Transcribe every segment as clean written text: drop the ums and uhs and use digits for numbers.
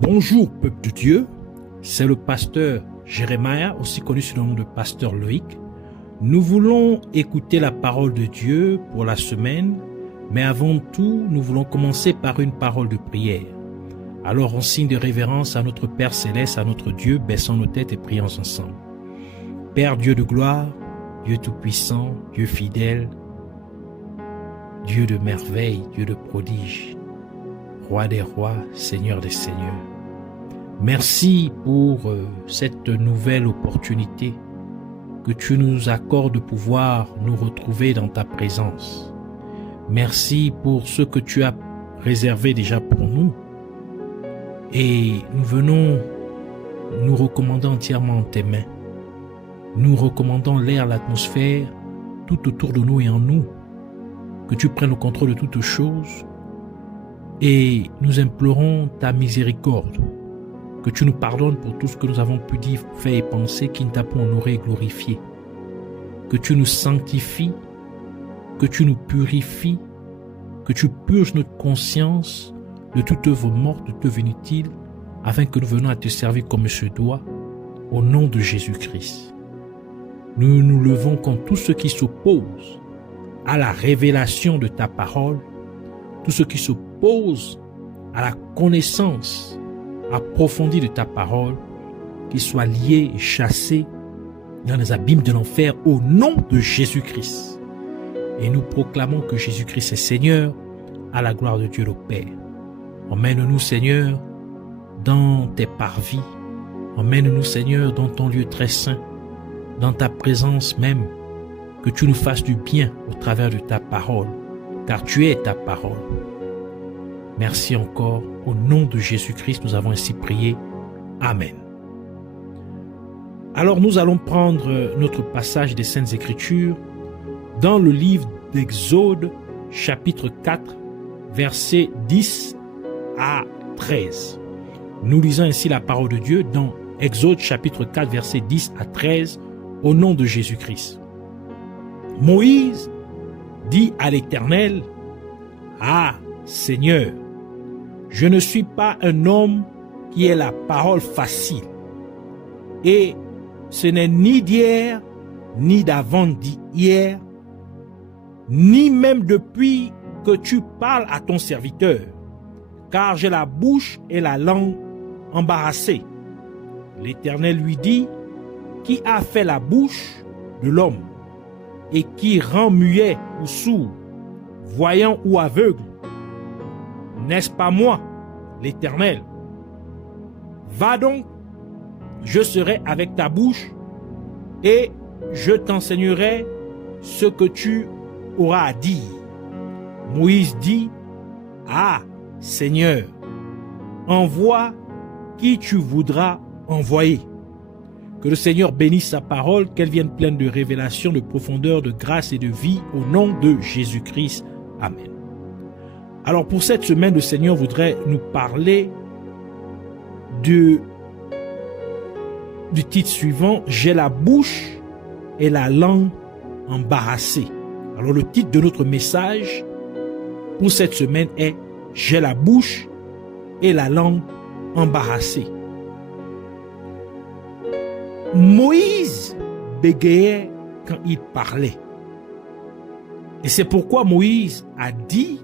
Bonjour peuple de Dieu, c'est le pasteur Jérémia, aussi connu sous le nom de pasteur Loïc. Nous voulons écouter la parole de Dieu pour la semaine, mais avant tout, nous voulons commencer par une parole de prière. Alors en signe de révérence à notre Père Céleste, à notre Dieu, baissons nos têtes et prions ensemble. Père Dieu de gloire, Dieu tout-puissant, Dieu fidèle, Dieu de merveille, Dieu de prodige, Roi des rois, Seigneur des seigneurs. Merci pour cette nouvelle opportunité que tu nous accordes de pouvoir nous retrouver dans ta présence. Merci pour ce que tu as réservé déjà pour nous. Et nous venons nous recommander entièrement en tes mains. Nous recommandons l'air, l'atmosphère, tout autour de nous et en nous. Que tu prennes le contrôle de toutes choses. Et nous implorons ta miséricorde. Que tu nous pardonnes pour tout ce que nous avons pu dire, faire et penser qui ne t'a pas honoré et glorifié. Que tu nous sanctifies, que tu nous purifies, que tu purges notre conscience de toute œuvre morte, de toute œuvre inutile, afin que nous venions à te servir comme il se doit, au nom de Jésus-Christ. Nous nous levons contre tout ce qui s'oppose à la révélation de ta parole, tout ce qui s'oppose à la connaissance approfondie de ta parole, qu'il soit lié et chassé dans les abîmes de l'enfer au nom de Jésus-Christ. Et nous proclamons que Jésus-Christ est Seigneur à la gloire de Dieu le Père. Emmène-nous Seigneur dans tes parvis. Emmène-nous Seigneur dans ton lieu très saint, dans ta présence même, que tu nous fasses du bien au travers de ta parole, car tu es ta parole. Merci encore. Au nom de Jésus-Christ, nous avons ainsi prié. Amen. Alors nous allons prendre notre passage des Saintes Écritures dans le livre d'Exode, chapitre 4, versets 10 à 13. Nous lisons ainsi la parole de Dieu dans Exode, chapitre 4, versets 10 à 13, au nom de Jésus-Christ. Moïse dit à l'Éternel, « Ah, Seigneur, je ne suis pas un homme qui ait la parole facile, et ce n'est ni d'hier, ni d'avant-hier, ni même depuis que tu parles à ton serviteur, car j'ai la bouche et la langue embarrassées. » L'Éternel lui dit, « Qui a fait la bouche de l'homme, et qui rend muet ou sourd, voyant ou aveugle? N'est-ce pas moi, l'Éternel? Va donc, je serai avec ta bouche, et je t'enseignerai ce que tu auras à dire. » Moïse dit, « Ah, Seigneur, envoie qui tu voudras envoyer. » Que le Seigneur bénisse sa parole, qu'elle vienne pleine de révélations, de profondeur, de grâce et de vie, au nom de Jésus-Christ. Amen. Alors pour cette semaine, le Seigneur voudrait nous parler du titre suivant, « J'ai la bouche et la langue embarrassées ». Alors le titre de notre message pour cette semaine est « J'ai la bouche et la langue embarrassées ». Moïse bégayait quand il parlait. Et c'est pourquoi Moïse a dit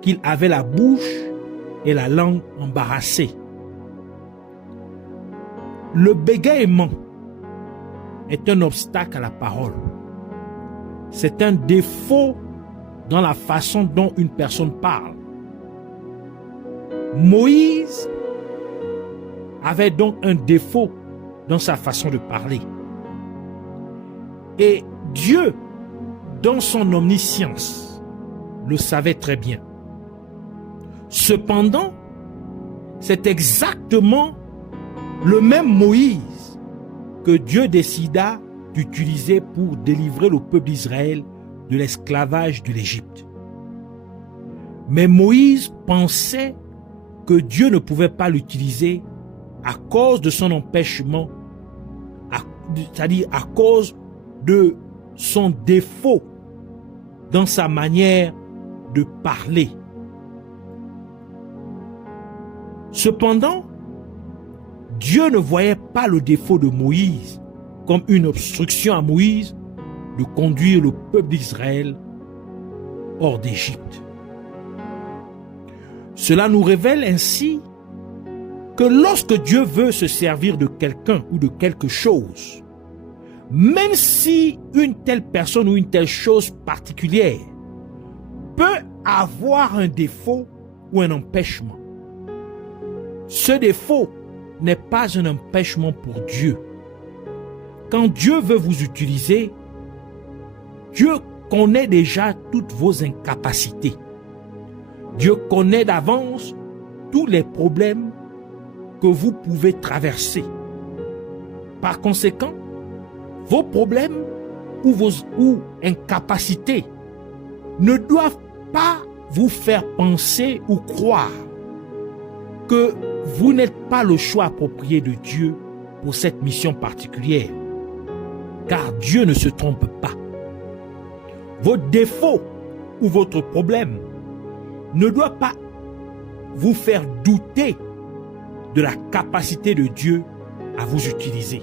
qu'il avait la bouche et la langue embarrassées. Le bégaiement est un obstacle à la parole. C'est un défaut dans la façon dont une personne parle. Moïse avait donc un défaut dans sa façon de parler. Et Dieu, dans son omniscience, le savait très bien. Cependant, c'est exactement le même Moïse que Dieu décida d'utiliser pour délivrer le peuple d'Israël de l'esclavage de l'Égypte. Mais Moïse pensait que Dieu ne pouvait pas l'utiliser à cause de son empêchement, c'est-à-dire à cause de son défaut dans sa manière de parler. Cependant, Dieu ne voyait pas le défaut de Moïse comme une obstruction à Moïse de conduire le peuple d'Israël hors d'Égypte. Cela nous révèle ainsi que lorsque Dieu veut se servir de quelqu'un ou de quelque chose, même si une telle personne ou une telle chose particulière peut avoir un défaut ou un empêchement, ce défaut n'est pas un empêchement pour Dieu. Quand Dieu veut vous utiliser, Dieu connaît déjà toutes vos incapacités. Dieu connaît d'avance tous les problèmes que vous pouvez traverser. Par conséquent, vos problèmes ou incapacités ne doivent pas vous faire penser ou croire que vous n'êtes pas le choix approprié de Dieu pour cette mission particulière. Car Dieu ne se trompe pas. Votre défaut ou votre problème ne doit pas vous faire douter de la capacité de Dieu à vous utiliser.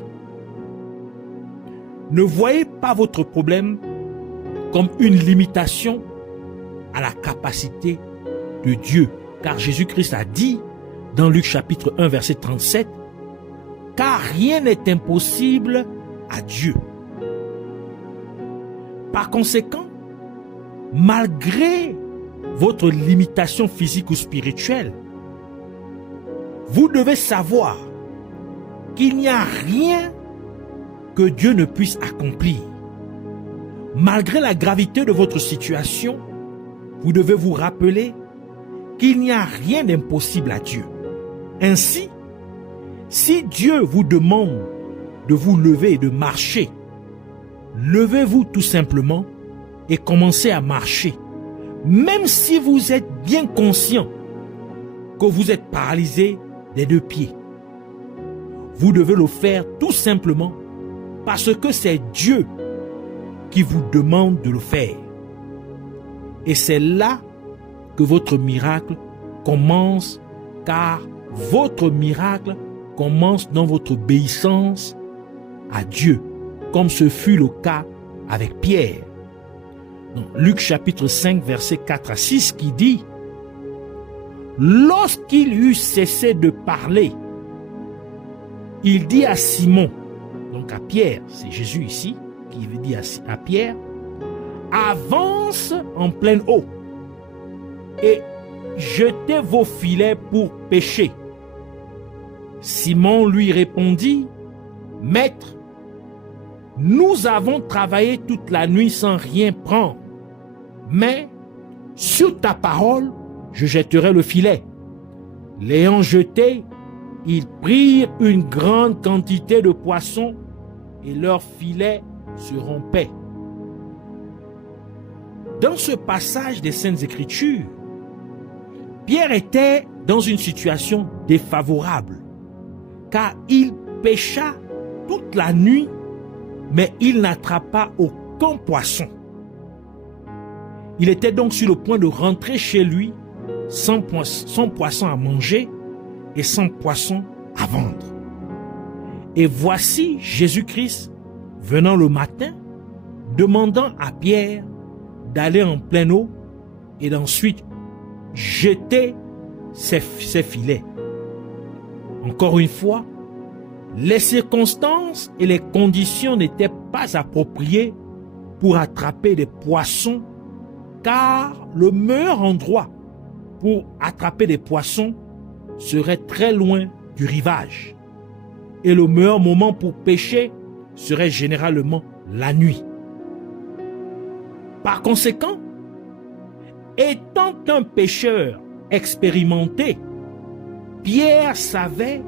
Ne voyez pas votre problème comme une limitation à la capacité de Dieu. Car Jésus-Christ a dit dans Luc chapitre 1 verset 37, « Car rien n'est impossible à Dieu. » Par conséquent, malgré votre limitation physique ou spirituelle, vous devez savoir qu'il n'y a rien que Dieu ne puisse accomplir. Malgré la gravité de votre situation, vous devez vous rappeler qu'il n'y a rien d'impossible à Dieu. Ainsi, si Dieu vous demande de vous lever et de marcher, levez-vous tout simplement et commencez à marcher. Même si vous êtes bien conscient que vous êtes paralysé des deux pieds. Vous devez le faire tout simplement parce que c'est Dieu qui vous demande de le faire. Et c'est là que votre miracle commence, car votre miracle commence dans votre obéissance à Dieu, comme ce fut le cas avec Pierre. Dans Luc chapitre 5, versets 4 à 6, qui dit « Lorsqu'il eut cessé de parler, il dit à Simon, donc à Pierre, c'est Jésus ici, qui dit à Pierre, « Avance en pleine eau et jetez vos filets pour pêcher. » Simon lui répondit, « Maître, nous avons travaillé toute la nuit sans rien prendre, mais sur ta parole, je jetterai le filet. » L'ayant jeté, ils prirent une grande quantité de poissons et leur filet se rompait. Dans ce passage des Saintes Écritures, Pierre était dans une situation défavorable, car il pêcha toute la nuit, mais il n'attrapa aucun poisson. Il était donc sur le point de rentrer chez lui sans poisson à manger et sans poisson à vendre. Et voici Jésus-Christ venant le matin, demandant à Pierre d'aller en pleine eau et d'ensuite jeter ses filets. Encore une fois, les circonstances et les conditions n'étaient pas appropriées pour attraper des poissons, car le meilleur endroit pour attraper des poissons serait très loin du rivage. Et le meilleur moment pour pêcher serait généralement la nuit. Par conséquent, étant un pêcheur expérimenté, Pierre savait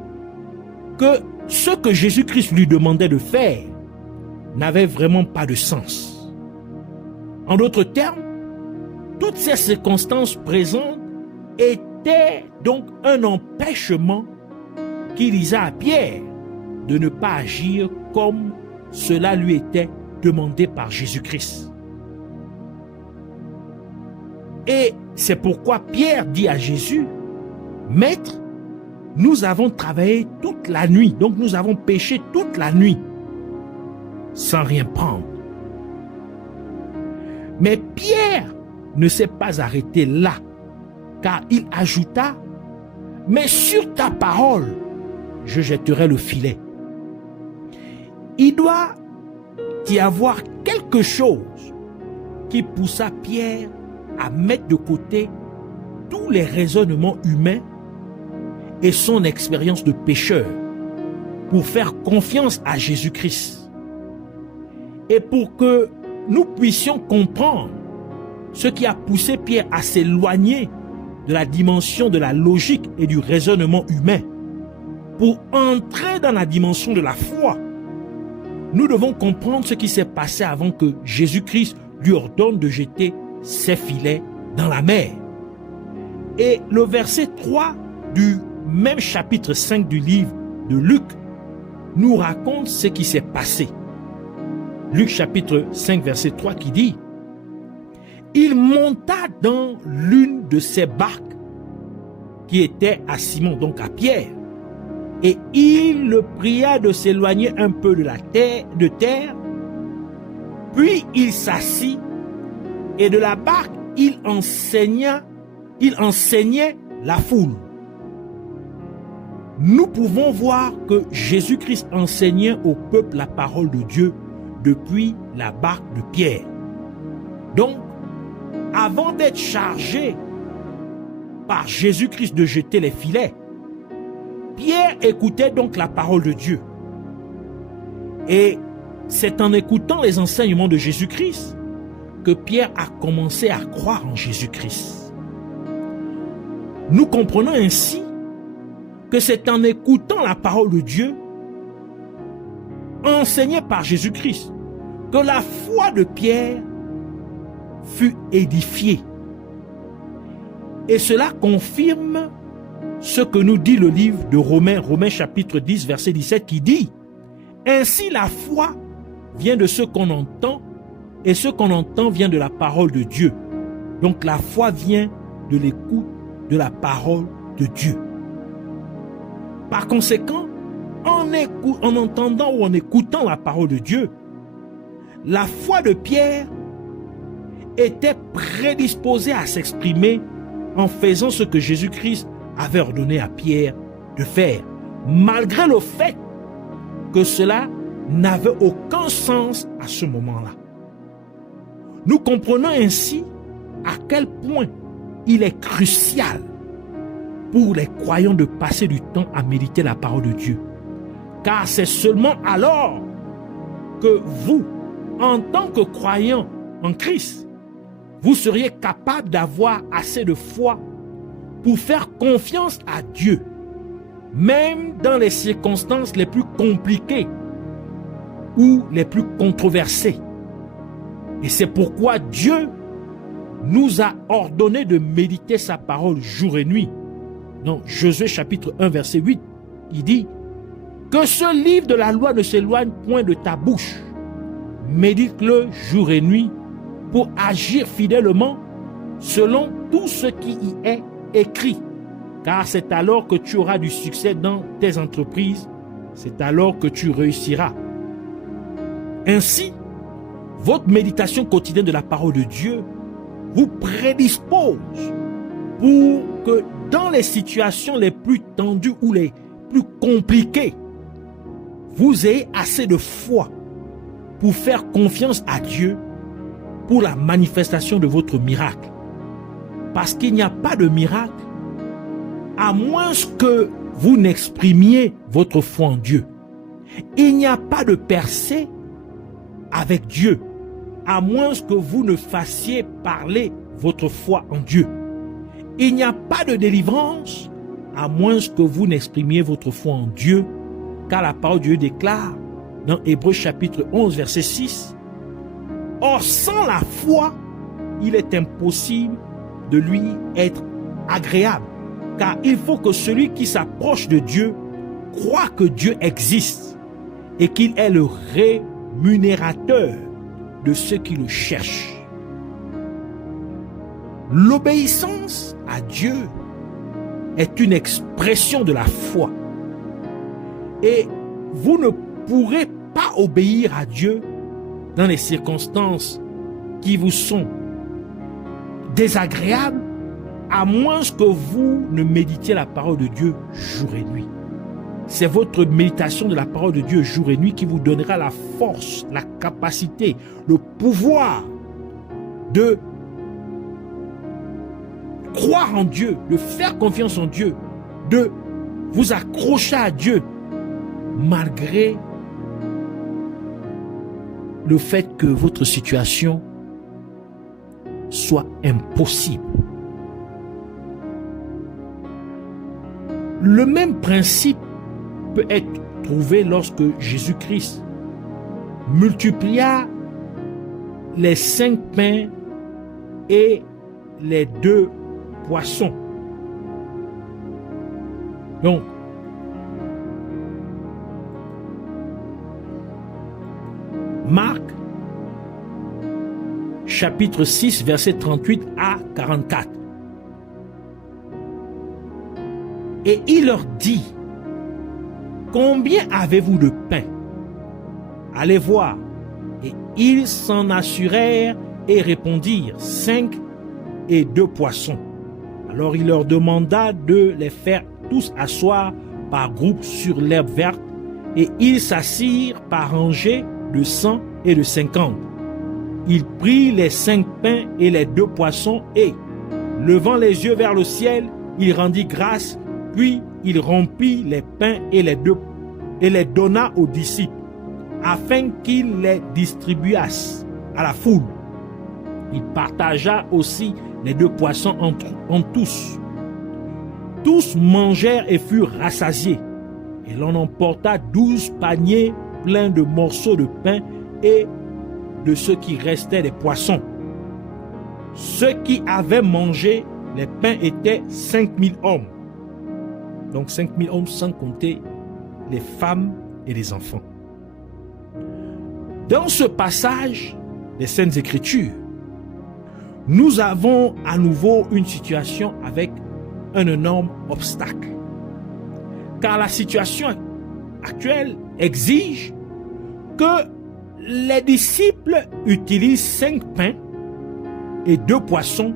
que ce que Jésus-Christ lui demandait de faire n'avait vraiment pas de sens. En d'autres termes, toutes ces circonstances présentes étaient donc un empêchement qui disait à Pierre de ne pas agir comme cela lui était demandé par Jésus-Christ. Et c'est pourquoi Pierre dit à Jésus, « Maître, nous avons travaillé toute la nuit, donc nous avons péché toute la nuit, sans rien prendre. Mais Pierre ne s'est pas arrêté là, car il ajouta, mais sur ta parole, je jetterai le filet. Il doit y avoir quelque chose qui poussa Pierre à mettre de côté tous les raisonnements humains et son expérience de pécheur pour faire confiance à Jésus-Christ. Et pour que nous puissions comprendre ce qui a poussé Pierre à s'éloigner de la dimension de la logique et du raisonnement humain pour entrer dans la dimension de la foi, nous devons comprendre ce qui s'est passé avant que Jésus-Christ lui ordonne de jeter ses filets dans la mer. Et le verset 3 du même chapitre 5 du livre de Luc nous raconte ce qui s'est passé. Luc chapitre 5 verset 3 qui dit: il monta dans l'une de ces barques qui était à Simon, donc à Pierre, et il le pria de s'éloigner un peu de la terre, puis il s'assit, et de la barque il enseignait la foule. Nous pouvons voir que Jésus-Christ enseignait au peuple la parole de Dieu depuis la barque de Pierre. Donc, avant d'être chargé par Jésus-Christ de jeter les filets, Pierre écoutait donc la parole de Dieu. Et c'est en écoutant les enseignements de Jésus-Christ que Pierre a commencé à croire en Jésus-Christ. Nous comprenons ainsi que c'est en écoutant la parole de Dieu enseignée par Jésus-Christ que la foi de Pierre fut édifiée. Et cela confirme ce que nous dit le livre de Romains chapitre 10 verset 17 qui dit: ainsi la foi vient de ce qu'on entend, et ce qu'on entend vient de la parole de Dieu. Donc la foi vient de l'écoute de la parole de Dieu. Par conséquent, en entendant ou en écoutant la parole de Dieu, la foi de Pierre était prédisposée à s'exprimer en faisant ce que Jésus-Christ avait ordonné à Pierre de faire, malgré le fait que cela n'avait aucun sens à ce moment-là. Nous comprenons ainsi à quel point il est crucial pour les croyants de passer du temps à méditer la parole de Dieu. Car c'est seulement alors que vous, en tant que croyants en Christ, vous seriez capable d'avoir assez de foi pour faire confiance à Dieu, même dans les circonstances les plus compliquées ou les plus controversées. Et c'est pourquoi Dieu nous a ordonné de méditer sa parole jour et nuit. Dans Josué chapitre 1 verset 8, il dit: que ce livre de la loi ne s'éloigne point de ta bouche. Médite-le jour et nuit pour agir fidèlement selon tout ce qui y est écrit. Car c'est alors que tu auras du succès dans tes entreprises. C'est alors que tu réussiras. Ainsi, votre méditation quotidienne de la parole de Dieu vous prédispose pour que dans les situations les plus tendues ou les plus compliquées, vous ayez assez de foi pour faire confiance à Dieu pour la manifestation de votre miracle. Parce qu'il n'y a pas de miracle à moins que vous n'exprimiez votre foi en Dieu. Il n'y a pas de percée avec Dieu à moins que vous ne fassiez parler votre foi en Dieu. Il n'y a pas de délivrance à moins que vous n'exprimiez votre foi en Dieu, car la parole de Dieu déclare dans Hébreux chapitre 11 verset 6: or sans la foi, il est impossible de lui être agréable, car il faut que celui qui s'approche de Dieu croit que Dieu existe et qu'il est le rémunérateur de ceux qui le cherchent. L'obéissance à Dieu est une expression de la foi. Et vous ne pourrez pas obéir à Dieu dans les circonstances qui vous sont désagréables, à moins que vous ne méditiez la parole de Dieu jour et nuit. C'est votre méditation de la parole de Dieu jour et nuit qui vous donnera la force, la capacité, le pouvoir de croire en Dieu, de faire confiance en Dieu, de vous accrocher à Dieu, malgré le fait que votre situation soit impossible. Le même principe peut être trouvé lorsque Jésus-Christ multiplia les 5 pains et les 2 poissons. Donc, Marc, chapitre 6, verset 38 à 44. Et il leur dit, combien avez-vous de pain? Allez voir. Et ils s'en assurèrent et répondirent, 5 et 2 poissons. Alors il leur demanda de les faire tous asseoir par groupe sur l'herbe verte, et ils s'assirent par rangées de 100 et de 50. Il prit les 5 pains et les 2 poissons et, levant les yeux vers le ciel, il rendit grâce, puis il rompit les pains et les donna aux disciples, afin qu'ils les distribuassent à la foule. Il partagea aussi les 2 poissons en tous. Tous mangèrent et furent rassasiés, et l'on emporta 12 paniers pleins de morceaux de pain et de ce qui restait des poissons. Ceux qui avaient mangé les pains étaient 5000 hommes. Donc 5000 hommes sans compter les femmes et les enfants. Dans ce passage des Saintes Écritures, nous avons à nouveau une situation avec un énorme obstacle. Car la situation actuelle exige que les disciples utilisent 5 pains et 2 poissons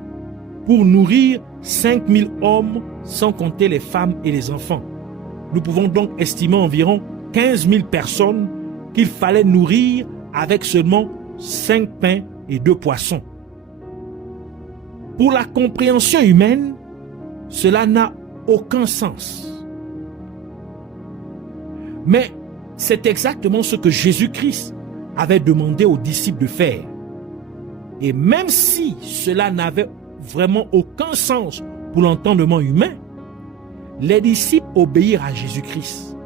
pour nourrir 5000 hommes sans compter les femmes et les enfants. Nous pouvons donc estimer environ 15 000 personnes qu'il fallait nourrir avec seulement 5 pains et 2 poissons. Pour la compréhension humaine, cela n'a aucun sens. Mais c'est exactement ce que Jésus-Christ avait demandé aux disciples de faire. Et même si cela n'avait vraiment aucun sens pour l'entendement humain, les disciples obéirent à Jésus-Christ,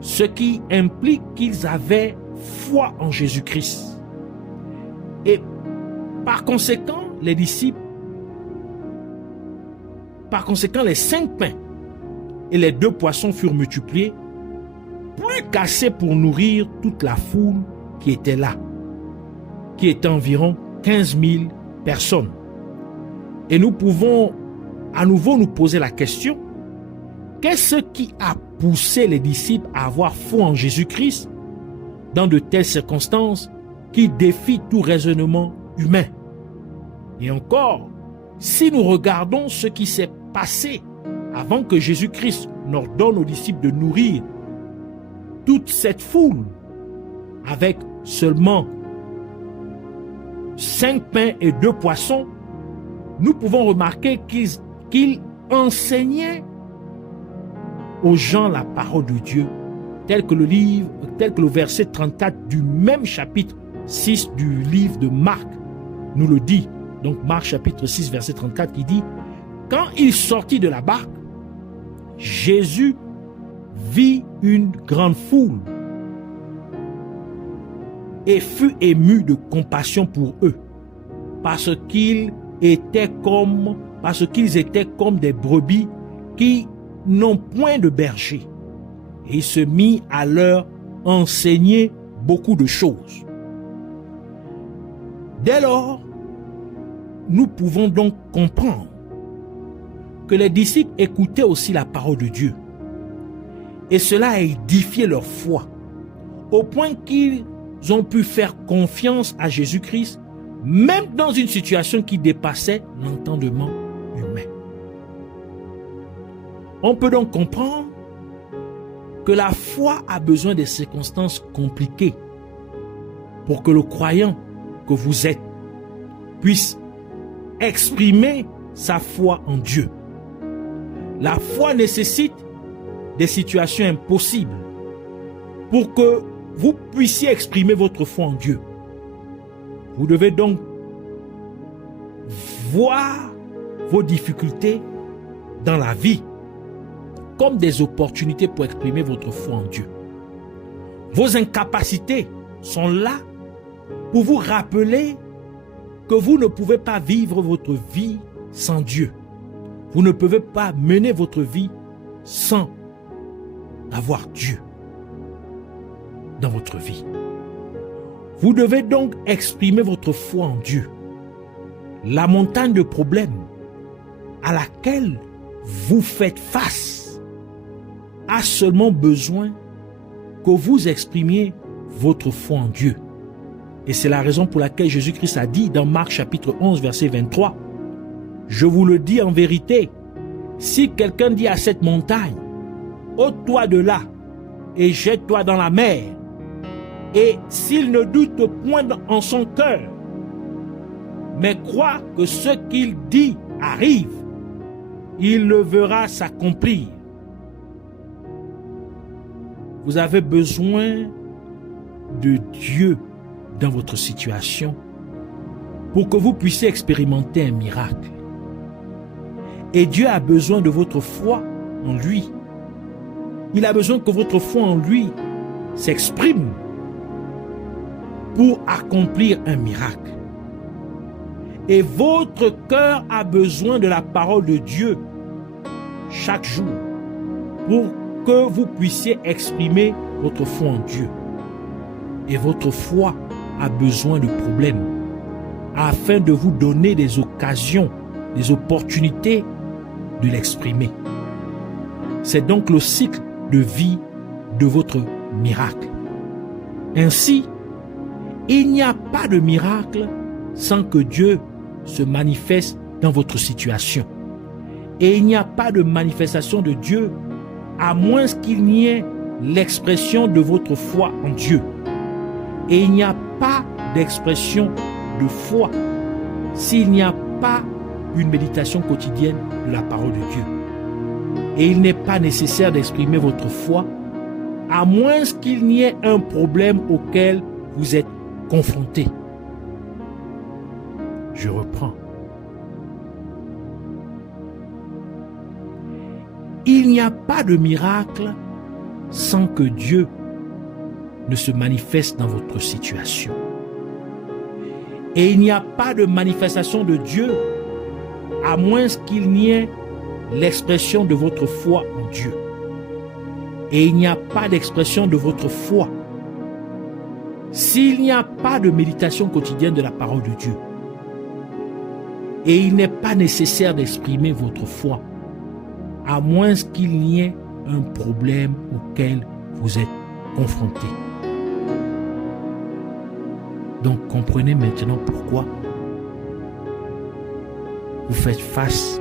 ce qui implique qu'ils avaient foi en Jésus-Christ. Et par conséquent, les 5 pains et les 2 poissons furent multipliés, plus qu'assez pour nourrir toute la foule qui était là, qui était environ 15 000 personnes. Et nous pouvons à nouveau nous poser la question, qu'est-ce qui a poussé les disciples à avoir foi en Jésus-Christ dans de telles circonstances qui défient tout raisonnement humain? Et encore, si nous regardons ce qui s'est passé avant que Jésus-Christ n'ordonne aux disciples de nourrir toute cette foule avec seulement 5 pains et 2 poissons, nous pouvons remarquer qu'il enseignait aux gens la parole de Dieu, tel que le verset 34 du même chapitre 6 du livre de Marc nous le dit. Donc Marc chapitre 6 verset 34 qui dit, quand il sortit de la barque, Jésus vit une grande foule et fut ému de compassion pour eux, parce qu'ils étaient comme des brebis qui n'ont point de berger. Et il se mit à leur enseigner beaucoup de choses. Dès lors, nous pouvons donc comprendre que les disciples écoutaient aussi la parole de Dieu. Et cela a édifié leur foi, au point qu'ils ont pu faire confiance à Jésus-Christ, même dans une situation qui dépassait l'entendement humain. On peut donc comprendre que la foi a besoin de circonstances compliquées pour que le croyant que vous êtes puisse exprimer sa foi en Dieu. La foi nécessite des situations impossibles pour que vous puissiez exprimer votre foi en Dieu. Vous devez donc voir vos difficultés dans la vie comme des opportunités pour exprimer votre foi en Dieu. Vos incapacités sont là pour vous rappeler que vous ne pouvez pas vivre votre vie sans Dieu. Vous ne pouvez pas mener votre vie sans avoir Dieu dans votre vie. Vous devez donc exprimer votre foi en Dieu. La montagne de problèmes à laquelle vous faites face a seulement besoin que vous exprimiez votre foi en Dieu. Et c'est la raison pour laquelle Jésus-Christ a dit dans Marc chapitre 11 verset 23, « Je vous le dis en vérité, si quelqu'un dit à cette montagne, ôte-toi de là et jette-toi dans la mer, et s'il ne doute point en son cœur, mais croit que ce qu'il dit arrive, il le verra s'accomplir. » Vous avez besoin de Dieu dans votre situation pour que vous puissiez expérimenter un miracle. Et Dieu a besoin de votre foi en lui. Il a besoin que votre foi en lui s'exprime pour accomplir un miracle. Et votre cœur a besoin de la parole de Dieu chaque jour pour que vous puissiez exprimer votre foi en Dieu. Et votre foi a besoin de problèmes afin de vous donner des occasions, des opportunités de l'exprimer. C'est donc le cycle de vie de votre miracle. Ainsi, il n'y a pas de miracle sans que Dieu se manifeste dans votre situation. Et il n'y a pas de manifestation de Dieu à moins qu'il n'y ait l'expression de votre foi en Dieu. Et il n'y a pas d'expression de foi s'il n'y a pas une méditation quotidienne de la parole de Dieu. Et il n'est pas nécessaire d'exprimer votre foi à moins qu'il n'y ait un problème auquel vous êtes confronté. Je reprends. Il n'y a pas de miracle sans que Dieu ne se manifeste dans votre situation. Et il n'y a pas de manifestation de Dieu à moins qu'il n'y ait l'expression de votre foi en Dieu. Et il n'y a pas d'expression de votre foi s'il n'y a pas de méditation quotidienne de la parole de Dieu. Et il n'est pas nécessaire d'exprimer votre foi à moins qu'il n'y ait un problème auquel vous êtes confronté. Donc comprenez maintenant pourquoi vous faites face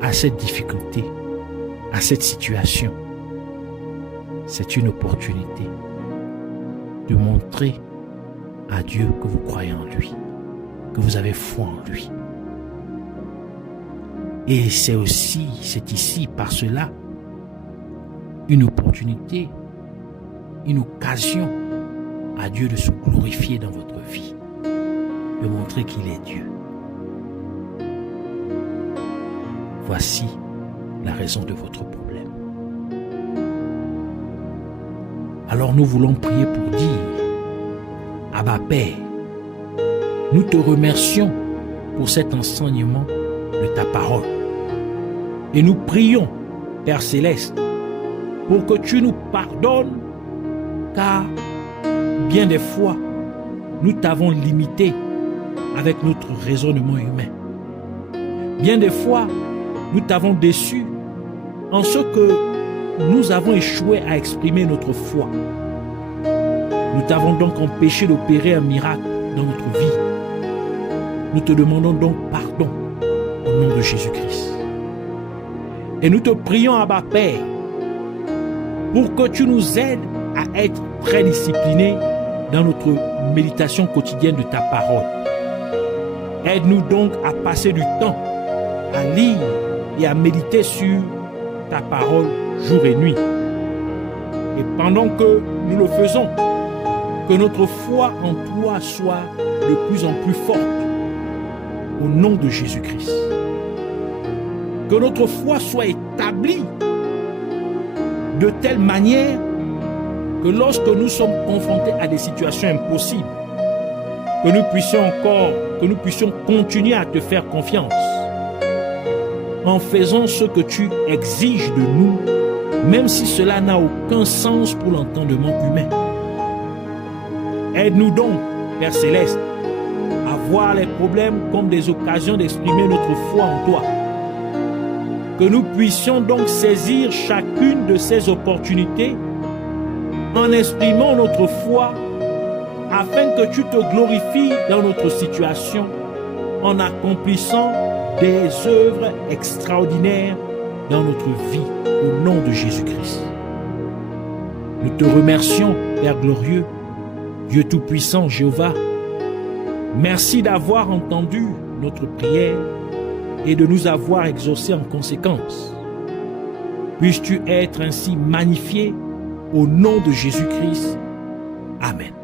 à cette difficulté, à cette situation. C'est une opportunité de montrer à Dieu que vous croyez en lui, que vous avez foi en lui. Et c'est ici, par cela, une opportunité, une occasion à Dieu de se glorifier dans votre vie, de montrer qu'il est Dieu. Voici la raison de votre problème. Alors nous voulons prier pour dire, Abba Père, nous te remercions pour cet enseignement de ta parole. Et nous prions, Père Céleste, pour que tu nous pardonnes, car bien des fois, nous t'avons limité avec notre raisonnement humain. Bien des fois, nous t'avons déçu en ce que nous avons échoué à exprimer notre foi. Nous t'avons donc empêché d'opérer un miracle dans notre vie. Nous te demandons donc pardon au nom de Jésus-Christ. Et nous te prions, Abba Père, pour que tu nous aides à être très disciplinés dans notre méditation quotidienne de ta parole. Aide-nous donc à passer du temps à lire et à méditer sur ta parole jour et nuit. Et pendant que nous le faisons, que notre foi en toi soit de plus en plus forte au nom de Jésus-Christ. Que notre foi soit établie de telle manière que lorsque nous sommes confrontés à des situations impossibles, que nous puissions continuer à te faire confiance en faisant ce que tu exiges de nous, même si cela n'a aucun sens pour l'entendement humain. Aide-nous donc, Père Céleste, à voir les problèmes comme des occasions d'exprimer notre foi en toi. Que nous puissions donc saisir chacune de ces opportunités en exprimant notre foi afin que tu te glorifies dans notre situation en accomplissant des œuvres extraordinaires dans notre vie au nom de Jésus-Christ. Nous te remercions, Père glorieux, Dieu Tout-Puissant, Jéhovah. Merci d'avoir entendu notre prière et de nous avoir exaucés en conséquence. Puisses-tu être ainsi magnifié au nom de Jésus-Christ. Amen.